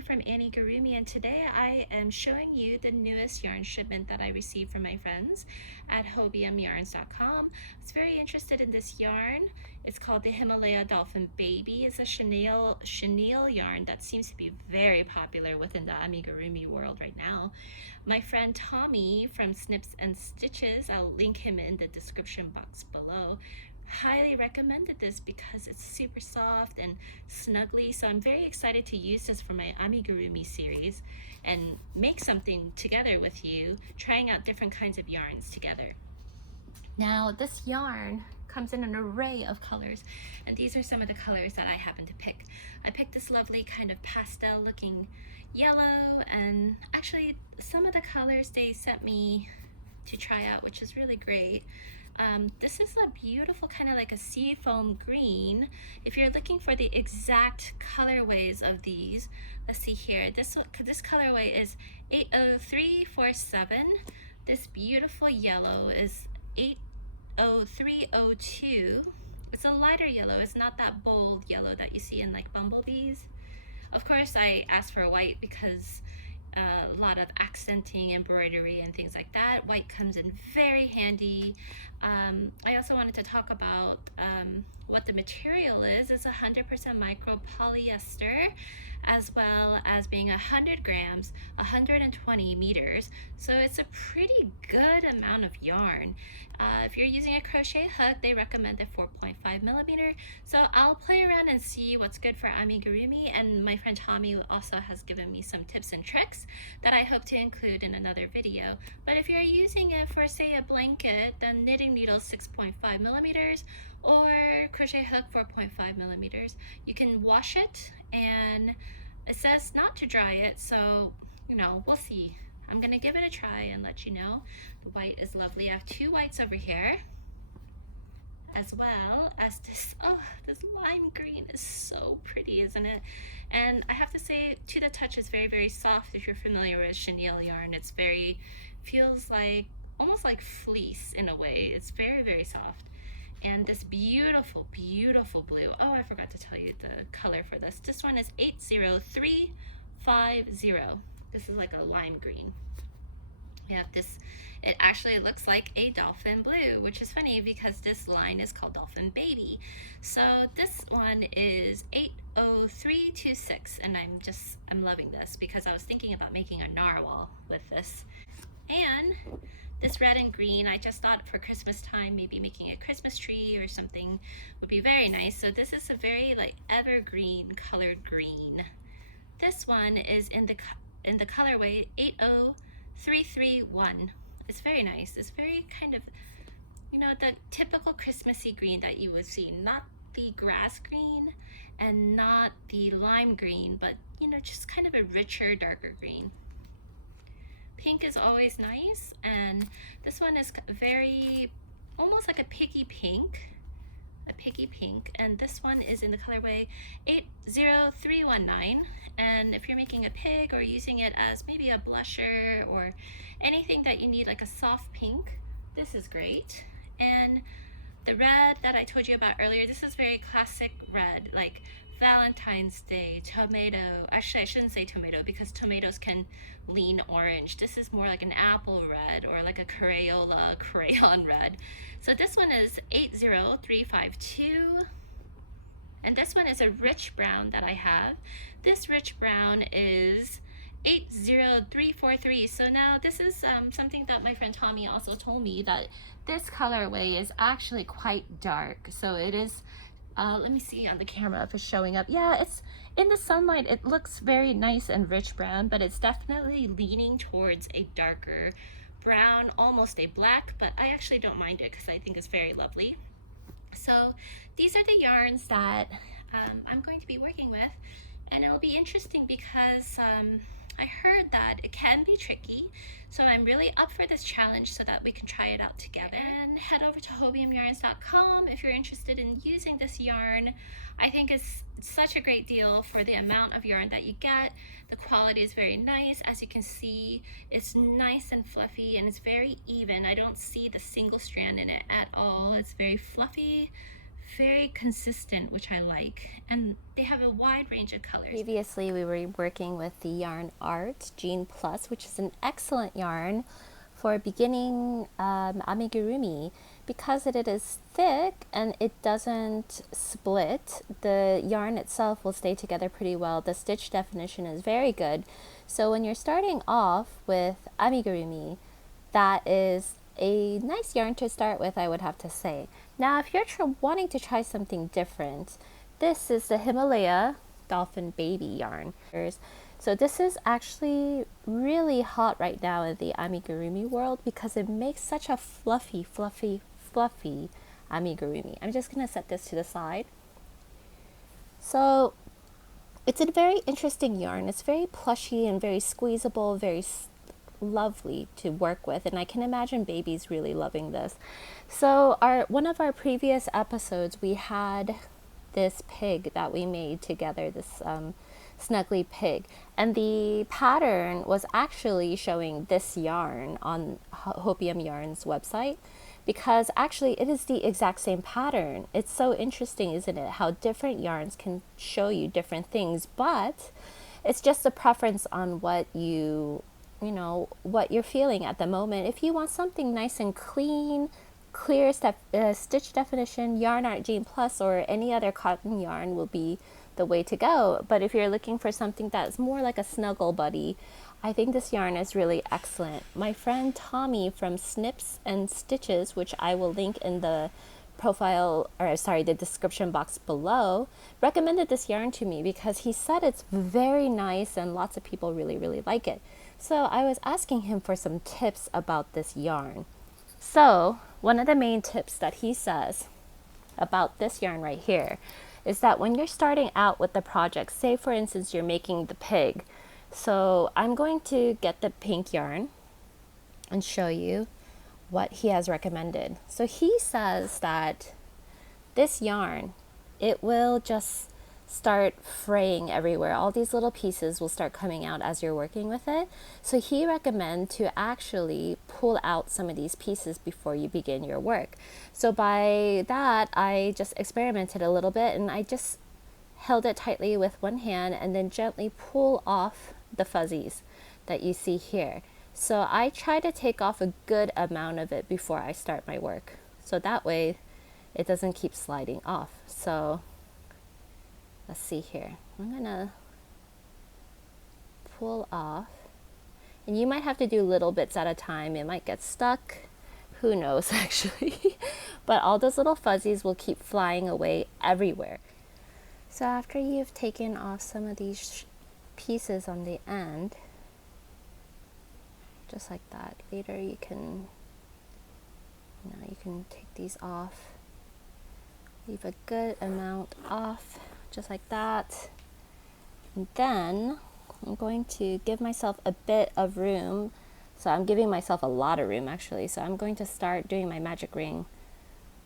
Chenille from Anniegurumi, and today I am showing you the newest yarn shipment that I received from my friends at HobiumYarns.com. I was very interested in this yarn. It's called the Himalaya Dolphin Baby. It's a chenille yarn that seems to be very popular within the Amigurumi world right now. My friend Tommy from Snips and Stitches, I'll link him in the description box below, highly recommended this because it's super soft and snuggly. So I'm very excited to use this for my Amigurumi series and make something together with you, trying out different kinds of yarns together. Now this yarn comes in an array of colors, and these are some of the colors that I happen to pick. I picked this lovely kind of pastel looking yellow, and actually some of the colors they sent me to try out, which is really great. This is a beautiful kind of like a seafoam green. If you're looking for the exact colorways of these, let's see here. This colorway is 80347. This beautiful yellow is 80302. It's a lighter yellow. It's not that bold yellow that you see in like bumblebees. Of course, I asked for white because a lot of accenting, embroidery, and things like that. White comes in very handy. I also wanted to talk about what the material is. It's 100% micro polyester, as well as being 100 grams, 120 meters. So it's a pretty good amount of yarn. If you're using a crochet hook, they recommend a 4.5 millimeter. So I'll play around and see what's good for Amigurumi, and my friend Tommy also has given me some tips and tricks that I hope to include in another video. But if you're using it for, say, a blanket, then knitting needle 6.5 millimeters or crochet hook 4.5 millimeters. You can wash it, and it says not to dry it, so you know, we'll see. I'm gonna give it a try and let you know. The white is lovely. I have two whites over here, as well as this. Oh, this lime green is so pretty, isn't it? And I have to say, to the touch, it's very, very soft. If you're familiar with chenille yarn, it's very, feels like almost like fleece in a way. It's very, very soft. And this beautiful, beautiful blue. Oh, I forgot to tell you the color for this. This one is 80350. This is like a lime green. We have this, it actually looks like a dolphin blue, which is funny because this line is called Dolphin Baby. So this one is 80326, and I'm loving this because I was thinking about making a narwhal with this. And this red and green, I just thought for Christmas time, maybe making a Christmas tree or something would be very nice. So this is a very like evergreen colored green. This one is in the colorway 80331. It's very nice. It's very kind of, you know, the typical Christmassy green that you would see, not the grass green and not the lime green, but you know, just kind of a richer, darker green. Pink is always nice, and this one is very, almost like a piggy pink, and this one is in the colorway 80319. And if you're making a pig or using it as maybe a blusher or anything that you need like a soft pink, this is great. And the red that I told you about earlier, this is very classic red, like Valentine's Day, tomato. Actually, I shouldn't say tomato because tomatoes can lean orange. This is more like an apple red or like a Crayola crayon red. So this one is 80352. And this one is a rich brown that I have. This rich brown is 80343. So now this is something that my friend Tommy also told me, that this colorway is actually quite dark. So it is, let me see on the camera if it's showing up. Yeah, it's in the sunlight, it looks very nice and rich brown, but it's definitely leaning towards a darker brown, almost a black, but I actually don't mind it because I think it's very lovely. So these are the yarns that I'm going to be working with, and it'll be interesting because I heard that it can be tricky, so I'm really up for this challenge so that we can try it out together. And head over to HobiumYarns.com if you're interested in using this yarn. I think it's such a great deal for the amount of yarn that you get. The quality is very nice. As you can see, it's nice and fluffy, and it's very even. I don't see the single strand in it at all. It's very fluffy, very consistent, which I like, and they have a wide range of colors. Previously, we were working with the Yarn Art Gene Plus, which is an excellent yarn for beginning amigurumi. Because it is thick and it doesn't split, the yarn itself will stay together pretty well. The stitch definition is very good. So when you're starting off with amigurumi, that is a nice yarn to start with, I would have to say. Now, if you're wanting to try something different, this is the Himalaya Dolphin Baby yarn. So this is actually really hot right now in the amigurumi world because it makes such a fluffy, fluffy, fluffy amigurumi. I'm just going to set this to the side. So it's a very interesting yarn. It's very plushy and very squeezable, very lovely to work with, and I can imagine babies really loving this. So one of our previous episodes, we had this pig that we made together, this snuggly pig, and the pattern was actually showing this yarn on HobiumYarns website, because actually it is the exact same pattern. It's so interesting, isn't it, how different yarns can show you different things, but it's just a preference on what what you're feeling at the moment. If you want something nice and clean, clear stitch definition, Yarn Art Gene Plus or any other cotton yarn will be the way to go. But if you're looking for something that's more like a snuggle buddy, I think this yarn is really excellent. My friend Tommy from Snips and Stitches, which I will link in the the description box below, recommended this yarn to me because he said it's very nice and lots of people really, really like it. So I was asking him for some tips about this yarn. So one of the main tips that he says about this yarn right here is that when you're starting out with the project, say for instance you're making the pig, so I'm going to get the pink yarn and show you what he has recommended. So he says that this yarn, it will just start fraying everywhere. All these little pieces will start coming out as you're working with it. So he recommends to actually pull out some of these pieces before you begin your work. So by that, I just experimented a little bit and I just held it tightly with one hand and then gently pull off the fuzzies that you see here. So I try to take off a good amount of it before I start my work. So that way it doesn't keep sliding off. So let's see here. I'm gonna pull off. And you might have to do little bits at a time. It might get stuck. Who knows actually. But all those little fuzzies will keep flying away everywhere. So after you've taken off some of these pieces on the end, just like that, later you can take these off. Leave a good amount off, just like that. And then I'm going to give myself a bit of room. So I'm giving myself a lot of room actually. So I'm going to start doing my magic ring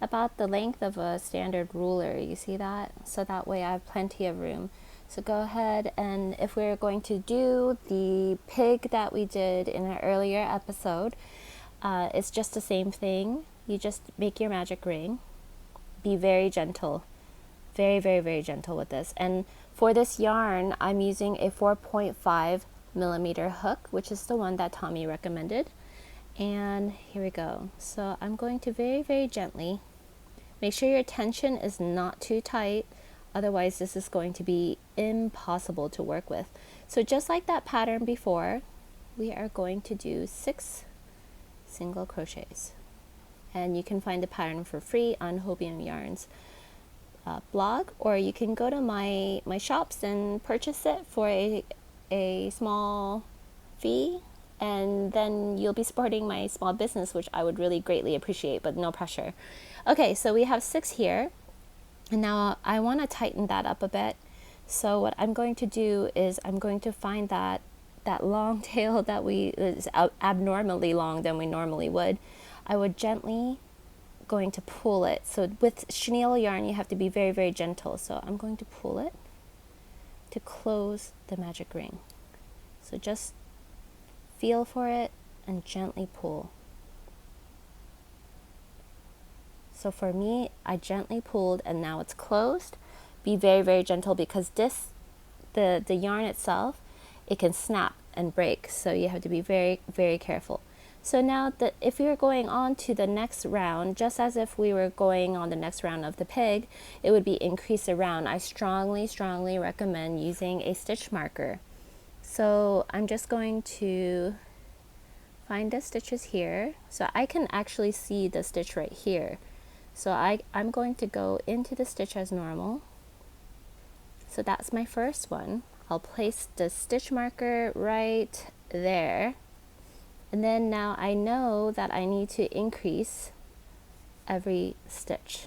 about the length of a standard ruler. You see that? So that way I have plenty of room. So go ahead, and if we're going to do the pig that we did in an earlier episode, it's just the same thing. You just make your magic ring. Be very gentle. Very, very, very gentle with this. And for this yarn, I'm using a 4.5 millimeter hook, which is the one that Tommy recommended. And here we go. So I'm going to very, very gently. Make sure your tension is not too tight. Otherwise, this is going to be impossible to work with. So just like that pattern before, we are going to do 6 single crochets. And you can find the pattern for free on HobiumYarns blog, or you can go to my shops and purchase it for a small fee, and then you'll be supporting my small business, which I would really greatly appreciate, but no pressure. Okay, so we have 6 here. And now I want to tighten that up a bit. So what I'm going to do is I'm going to find that long tail that is abnormally long than we normally would. I would gently going to pull it. So with chenille yarn, you have to be very, very gentle. So I'm going to pull it to close the magic ring. So just feel for it and gently pull. So for me, I gently pulled and now it's closed. Be very, very gentle because the yarn itself, it can snap and break. So you have to be very, very careful. So now if you're going on to the next round, just as if we were going on the next round of the pig, it would be increase around. I strongly, strongly recommend using a stitch marker. So I'm just going to find the stitches here. So I can actually see the stitch right here. So I'm going to go into the stitch as normal. So that's my first one. I'll place the stitch marker right there. And then now I know that I need to increase every stitch.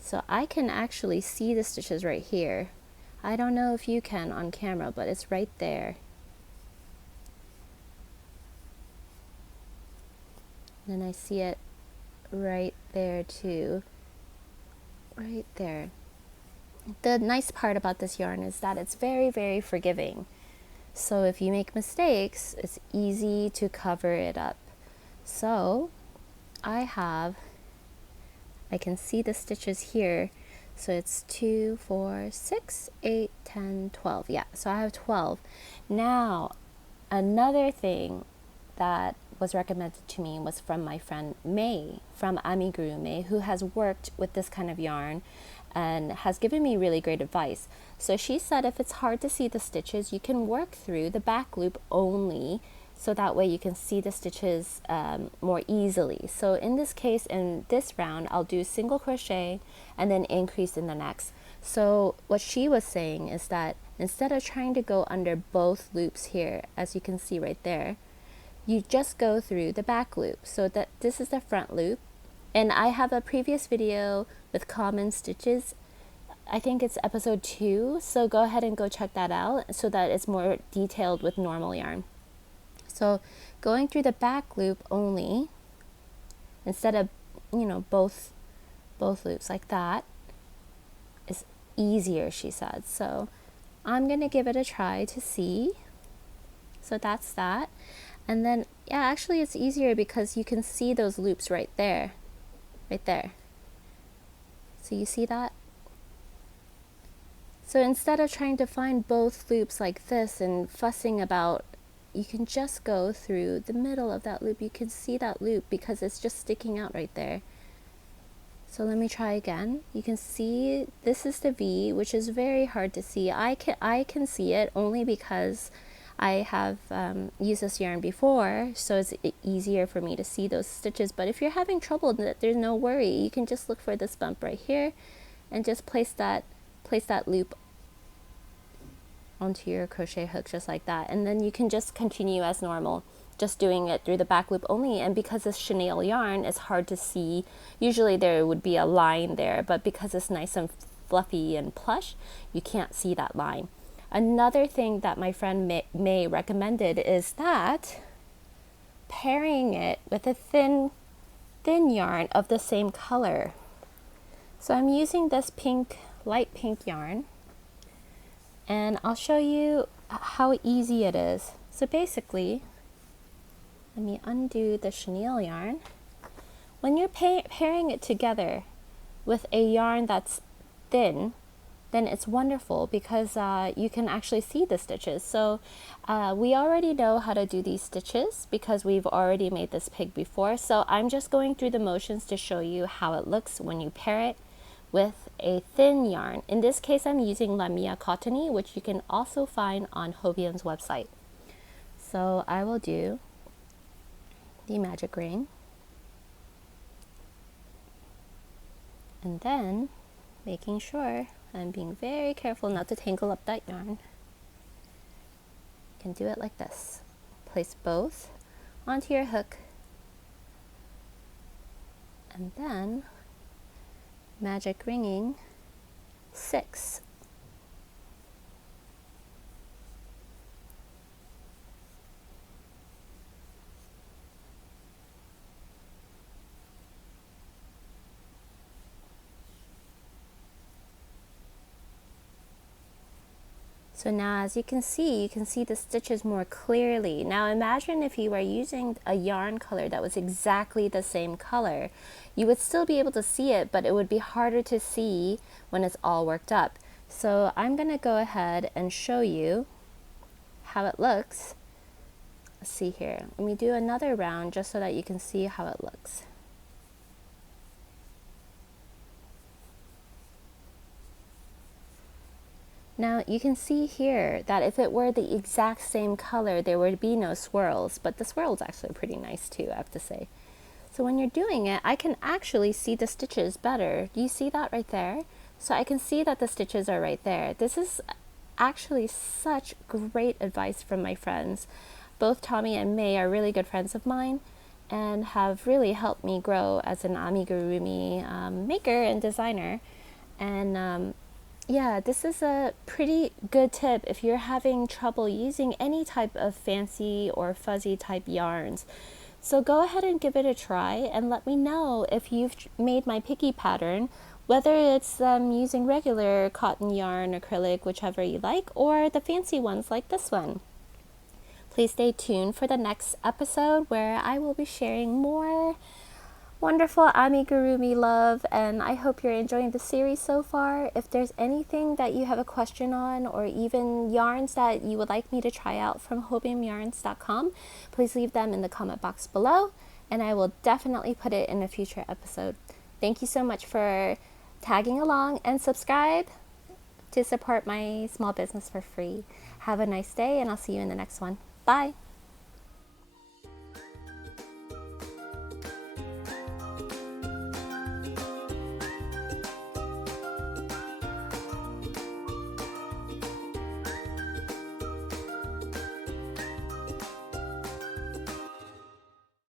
So I can actually see the stitches right here. I don't know if you can on camera, but it's right there. And then I see it right there too. Right there. The nice part about this yarn is that it's very, very forgiving. So if you make mistakes, it's easy to cover it up. So I can see the stitches here. So it's 2, 4, 6, 8, 10, 12. Yeah, so I have 12. Now, another thing that was recommended to me was from my friend May from Amigurumi, who has worked with this kind of yarn and has given me really great advice. So she said if it's hard to see the stitches, you can work through the back loop only, so that way you can see the stitches more easily. So in this case, in this round, I'll do single crochet and then increase in the next. So what she was saying is that instead of trying to go under both loops here, as you can see right there, you just go through the back loop. So that this is the front loop. And I have a previous video with common stitches. I think it's episode 2. So go ahead and go check that out so that it's more detailed with normal yarn. So going through the back loop only, instead of, both loops like that, is easier, she said. So I'm going to give it a try to see. So that's that. And then, yeah, actually it's easier because you can see those loops right there. Right there. So you see that? So instead of trying to find both loops like this and fussing about, you can just go through the middle of that loop. You can see that loop because it's just sticking out right there. So let me try again. You can see this is the V, which is very hard to see. I can see it only because I have used this yarn before, so it's easier for me to see those stitches. But if you're having trouble, there's no worry. You can just look for this bump right here and just place that loop onto your crochet hook just like that. And then you can just continue as normal, just doing it through the back loop only. And because it's chenille yarn, it's hard to see. Usually there would be a line there, but because it's nice and fluffy and plush, you can't see that line. Another thing that my friend May recommended is that pairing it with a thin yarn of the same color. So I'm using this light pink yarn, and I'll show you how easy it is. So basically, let me undo the chenille yarn. When you're pairing it together with a yarn that's thin, then it's wonderful because you can actually see the stitches. So we already know how to do these stitches because we've already made this pig before. So I'm just going through the motions to show you how it looks when you pair it with a thin yarn. In this case, I'm using Lamia Cottony, which you can also find on Hobium's website. So I will do the magic ring. And then making sure I'm being very careful not to tangle up that yarn. You can do it like this. Place both onto your hook, and then magic ringing 6. So now as you can see the stitches more clearly. Now imagine if you were using a yarn color that was exactly the same color. You would still be able to see it, but it would be harder to see when it's all worked up. So I'm going to go ahead and show you how it looks. Let's see here. Let me do another round just so that you can see how it looks. Now you can see here that if it were the exact same color, there would be no swirls, but the swirls actually pretty nice too, I have to say. So when you're doing it, I can actually see the stitches better. Do you see that right there? So I can see that the stitches are right there. This is actually such great advice from my friends. Both Tommy and May are really good friends of mine and have really helped me grow as an amigurumi maker and designer. And yeah, this is a pretty good tip if you're having trouble using any type of fancy or fuzzy type yarns. So go ahead and give it a try and let me know if you've made my picky pattern, whether it's using regular cotton yarn, acrylic, whichever you like, or the fancy ones like this one. Please stay tuned for the next episode where I will be sharing more wonderful amigurumi love, and I hope you're enjoying the series so far. If there's anything that you have a question on, or even yarns that you would like me to try out from HobiumYarns.com, please leave them in the comment box below, and I will definitely put it in a future episode. Thank you so much for tagging along, and subscribe to support my small business for free. Have a nice day, and I'll see you in the next one. Bye!